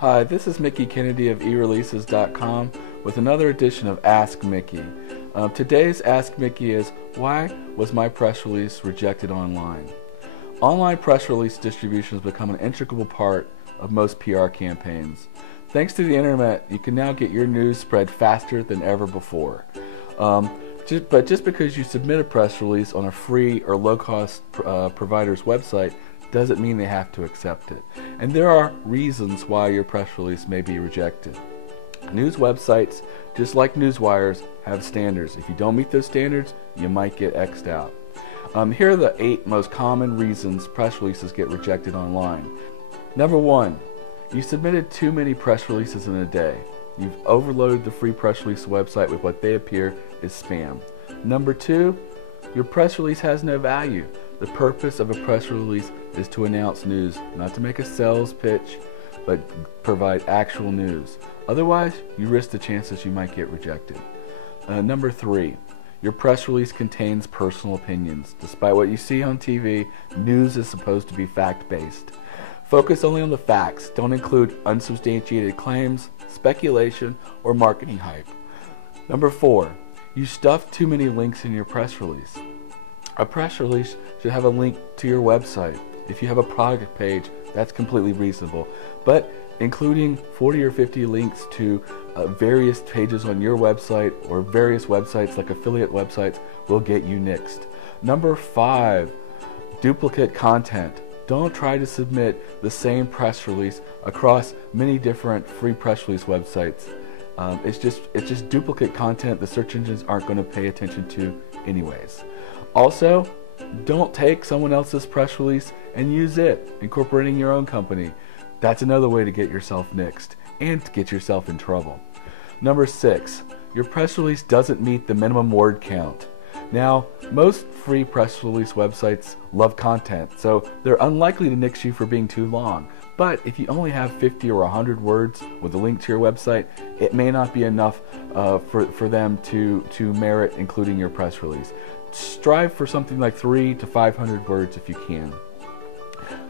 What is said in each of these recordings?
Hi, this is Mickie Kennedy of eReleases.com with another edition of Ask Mickie. Today's Ask Mickie is, why was my press release rejected online? Online press release distribution has become an integral part of most PR campaigns. Thanks to the internet, you can now get your news spread faster than ever before. But just because you submit a press release on a free or low-cost provider's website doesn't mean they have to accept it. And there are reasons why your press release may be rejected. News websites, just like news wires, have standards. If you don't meet those standards, you might get X'd out. Here are the 8 most common reasons press releases get rejected online. Number 1, you submitted too many press releases in a day. You've overloaded the free press release website with what they appear is spam. Number 2, your press release has no value. The purpose of a press release is to announce news, not to make a sales pitch, but provide actual news. Otherwise, you risk the chances you might get rejected. Number 3, your press release contains personal opinions. Despite what you see on TV, news is supposed to be fact-based. Focus only on the facts. Don't include unsubstantiated claims, speculation, or marketing hype. Number 4, you stuff too many links in your press release. A press release should have a link to your website. If you have a product page, that's completely reasonable. But including 40 or 50 links to various pages on your website or various websites like affiliate websites will get you nixed. Number 5, duplicate content. Don't try to submit the same press release across many different free press release websites. It's just duplicate content the search engines aren't going to pay attention to anyways. Also, don't take someone else's press release and use it, incorporating your own company. That's another way to get yourself nixed and to get yourself in trouble. Number 6, your press release doesn't meet the minimum word count. Now, most free press release websites love content, so they're unlikely to nix you for being too long. But if you only have 50 or 100 words with a link to your website, it may not be enough for them to merit including your press release. Strive for something like 300 to 500 words if you can.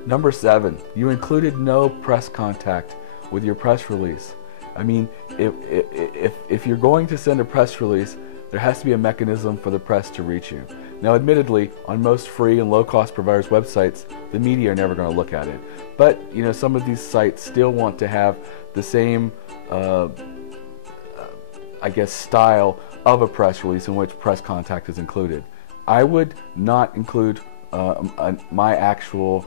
Number 7, you included no press contact with your press release. I mean, if you're going to send a press release, there has to be a mechanism for the press to reach you. Now, admittedly, on most free and low-cost providers' websites, the media are never going to look at it. But, some of these sites still want to have the same, style of a press release in which press contact is included. I would not include my actual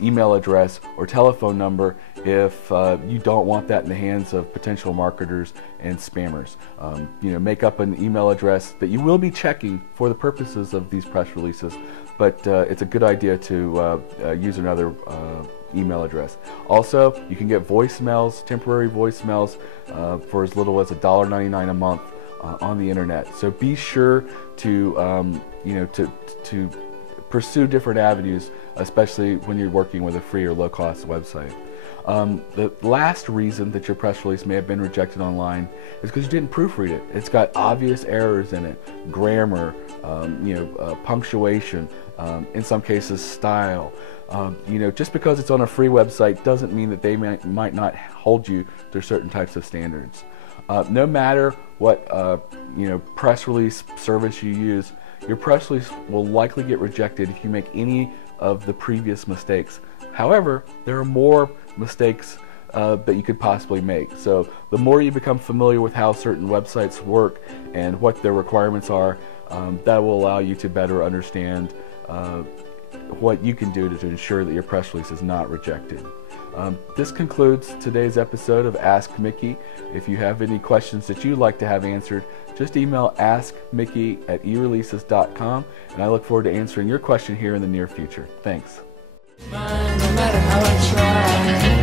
email address or telephone number if you don't want that in the hands of potential marketers and spammers. Make up an email address that you will be checking for the purposes of these press releases, but it's a good idea to use another email address. Also, you can get voicemails, temporary voicemails, for as little as $1.99 a month on the internet. So be sure to to pursue different avenues, especially when you're working with a free or low-cost website. The last reason that your press release may have been rejected online is because you didn't proofread it. It's got obvious errors in it, grammar, punctuation, in some cases style. Just because it's on a free website doesn't mean that they might not hold you to certain types of standards. No matter what press release service you use, your press release will likely get rejected if you make any of the previous mistakes. However, there are more mistakes that you could possibly make. So the more you become familiar with how certain websites work and what their requirements are, that will allow you to better understand what you can do to ensure that your press release is not rejected. This concludes today's episode of Ask Mickie. If you have any questions that you'd like to have answered, just email askmickie@ereleases.com, and I look forward to answering your question here in the near future. Thanks. No matter how I try.